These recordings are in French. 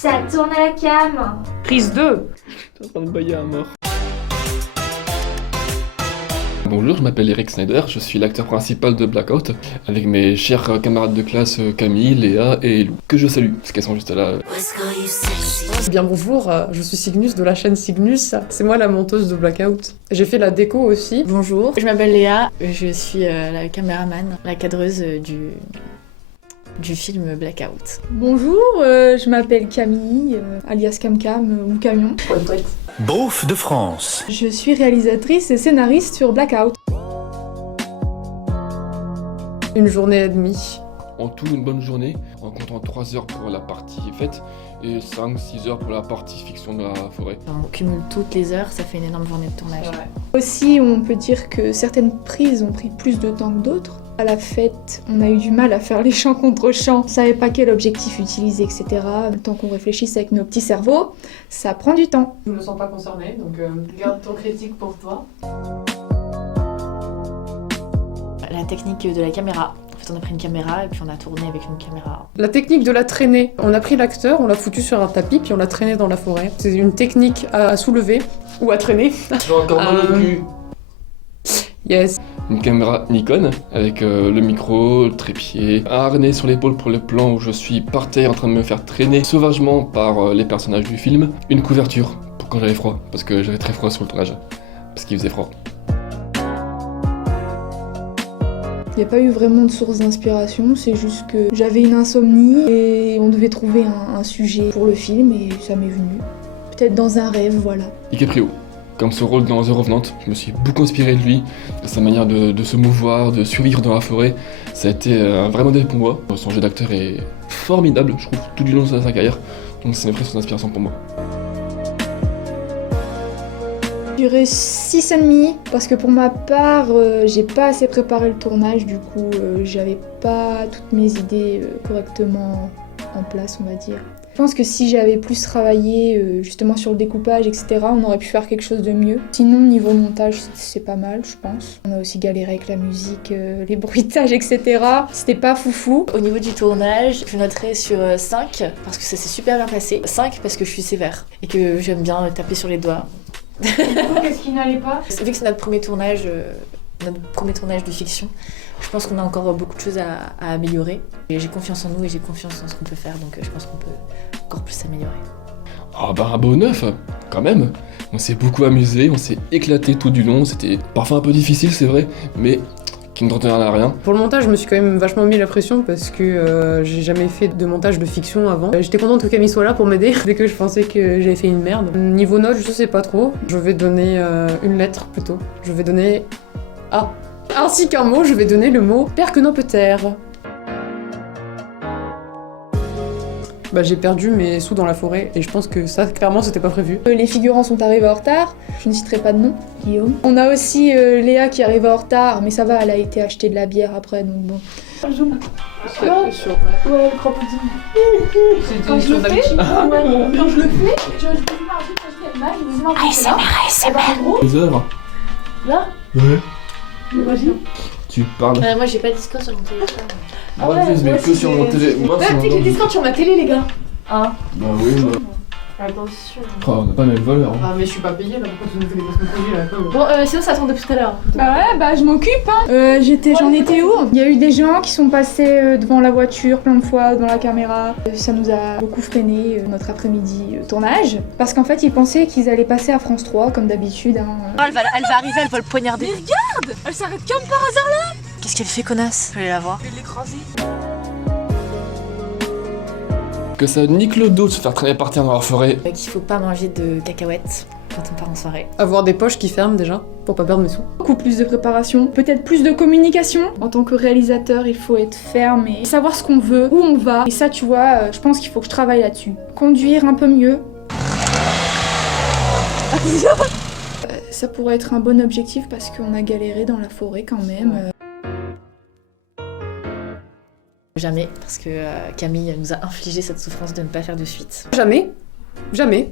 Ça tourne à la cam. Prise 2. T'es en train de bailler à mort. Bonjour, je m'appelle Eric Snyder, je suis l'acteur principal de Blackout, avec mes chers camarades de classe Camille, Léa et Elou, que je salue, parce qu'elles sont juste là. Bien bonjour, je suis Cygnus de la chaîne Cygnus. C'est moi la monteuse de Blackout. J'ai fait la déco aussi. Bonjour, je m'appelle Léa, je suis la caméraman, la cadreuse du film Blackout. Bonjour, je m'appelle Camille, alias Camcam ou Camion. Beauf de France. Je suis réalisatrice et scénariste sur Blackout. Une journée et demie. En tout, une bonne journée, en comptant 3 heures pour la partie fête et 5-6 heures pour la partie fiction de la forêt. On cumule toutes les heures, ça fait une énorme journée de tournage. Aussi, on peut dire que certaines prises ont pris plus de temps que d'autres. À la fête, on a eu du mal à faire les champs contre champs. On savait pas quel objectif utiliser, etc. Le temps qu'on réfléchisse avec nos petits cerveaux, ça prend du temps. Je me sens pas concernée, donc garde ton critique pour toi. La technique de la caméra. En fait, on a pris une caméra et puis on a tourné avec une caméra. La technique de la traînée. On a pris l'acteur, on l'a foutu sur un tapis, puis on l'a traîné dans la forêt. C'est une technique à soulever ou à traîner. J'ai encore mal au cul. Yes. Une caméra Nikon avec le micro, le trépied, un harnais sur l'épaule pour le plan où je suis par terre en train de me faire traîner sauvagement par les personnages du film. Une couverture pour quand j'avais froid, parce que j'avais très froid sur le tournage, parce qu'il faisait froid. Il n'y a pas eu vraiment de source d'inspiration, c'est juste que j'avais une insomnie et on devait trouver un sujet pour le film et ça m'est venu. Peut-être dans un rêve, voilà. DiCaprio. Comme son rôle dans The Revenant, je me suis beaucoup inspiré de lui, de sa manière de se mouvoir, de survivre dans la forêt. Ça a été un vrai modèle pour moi. Son jeu d'acteur est formidable, je trouve, tout du long de sa carrière. Donc c'est une vraie source d'inspiration pour moi. Je dirais 6,5 parce que pour ma part, j'ai pas assez préparé le tournage, du coup j'avais pas toutes mes idées correctement en place, on va dire. Je pense que si j'avais plus travaillé justement sur le découpage, etc., on aurait pu faire quelque chose de mieux. Sinon, niveau montage, c'est pas mal, je pense. On a aussi galéré avec la musique, les bruitages, etc. C'était pas foufou. Au niveau du tournage, je noterais sur 5 parce que ça s'est super bien passé. 5 parce que je suis sévère et que j'aime bien taper sur les doigts. Qu'est-ce qui n'allait pas? Vu que c'est notre premier tournage de fiction, je pense qu'on a encore beaucoup de choses à améliorer. Et j'ai confiance en nous et j'ai confiance en ce qu'on peut faire, donc je pense qu'on peut encore plus s'améliorer. Ah bah un beau neuf, quand même. On s'est beaucoup amusé, on s'est éclaté tout du long. C'était parfois un peu difficile, c'est vrai, mais qui ne tentait à rien. Pour le montage, je me suis quand même vachement mis la pression parce que j'ai jamais fait de montage de fiction avant. J'étais contente que Camille soit là pour m'aider dès que je pensais que j'avais fait une merde. Niveau note, je sais pas trop. Je vais donner une lettre plutôt. Je vais donner A. Ainsi qu'un mot, je vais donner le mot perquenoptère. Bah j'ai perdu mes sous dans la forêt et je pense que ça, clairement, c'était pas prévu. Les figurants sont arrivés en retard, je ne citerai pas de nom, Guillaume. On a aussi Léa qui arrive en retard, mais ça va, elle a été acheter de la bière après, donc bon. Ouais, Ouais, le crocodile. c'est une histoire d'amitié. Quand je le fais, je dis un truc quand je fais mal, je dis non, c'est là. Et bah en gros, Les œuvres. là, Ouais. vas-y. Tu parles. Moi j'ai pas de Discord sur mon téléphone. Moi je mets que sur mon télé. Moi sur mon J'ai Discord sur ma télé, les gars. Hein? Bah oui, mais. Attention. Oh, on n'a pas le même valeur. Ah mais je suis pas payée là, pourquoi tu nous fais des placements de produits là? Bon, sinon ça attend depuis tout à l'heure. Bah ouais, bah je m'occupe, hein. J'en étais où? Il y a eu des gens qui sont passés devant la voiture plein de fois, devant la caméra. Ça nous a beaucoup freiné notre après-midi tournage. Parce qu'en fait, ils pensaient qu'ils allaient passer à France 3, comme d'habitude, hein. Elle va arriver, elle va le poignarder. Mais regarde! Elle s'arrête comme par hasard. Qu'est-ce qu'elle fait, connasse? Je vais aller la voir. Je vais l'écraser. Que ça nique le dos de se faire traîner par terre dans la forêt. Qu'il faut pas manger de cacahuètes quand on part en soirée. Avoir des poches qui ferment déjà, pour pas perdre mes sous. Beaucoup plus de préparation, peut-être plus de communication. En tant que réalisateur, il faut être ferme et savoir ce qu'on veut, où on va. Et ça, tu vois, je pense qu'il faut que je travaille là-dessus. Conduire un peu mieux. Ça pourrait être un bon objectif parce qu'on a galéré dans la forêt quand même. Jamais, parce que Camille nous a infligé cette souffrance de ne pas faire de suite. Jamais. Jamais.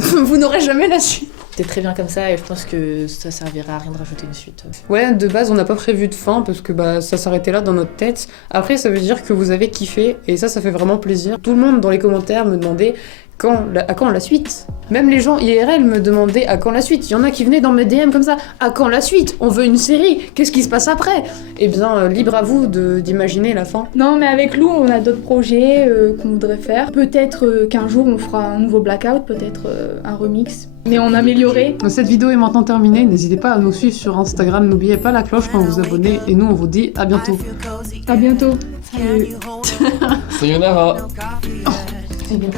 Vous n'aurez jamais la suite. C'était très bien comme ça et je pense que ça servira à rien de rajouter une suite. Ouais, de base, on n'a pas prévu de fin parce que bah, ça s'arrêtait là dans notre tête. Après, ça veut dire que vous avez kiffé et ça fait vraiment plaisir. Tout le monde dans les commentaires me demandait à quand la suite. Même les gens IRL me demandaient à quand la suite. Il y en a qui venaient dans mes DM comme ça, à quand la suite? On veut une série, qu'est-ce qui se passe après? Eh bien, libre à vous d'imaginer la fin. Non, mais avec Lou, on a d'autres projets qu'on voudrait faire. Peut-être qu'un jour, on fera un nouveau Blackout, peut-être un remix, mais en amélioré. Cette vidéo est maintenant terminée, n'hésitez pas à nous suivre sur Instagram, n'oubliez pas la cloche quand vous abonnez, et nous on vous dit à bientôt. À bientôt. Sayonara. C'est bien.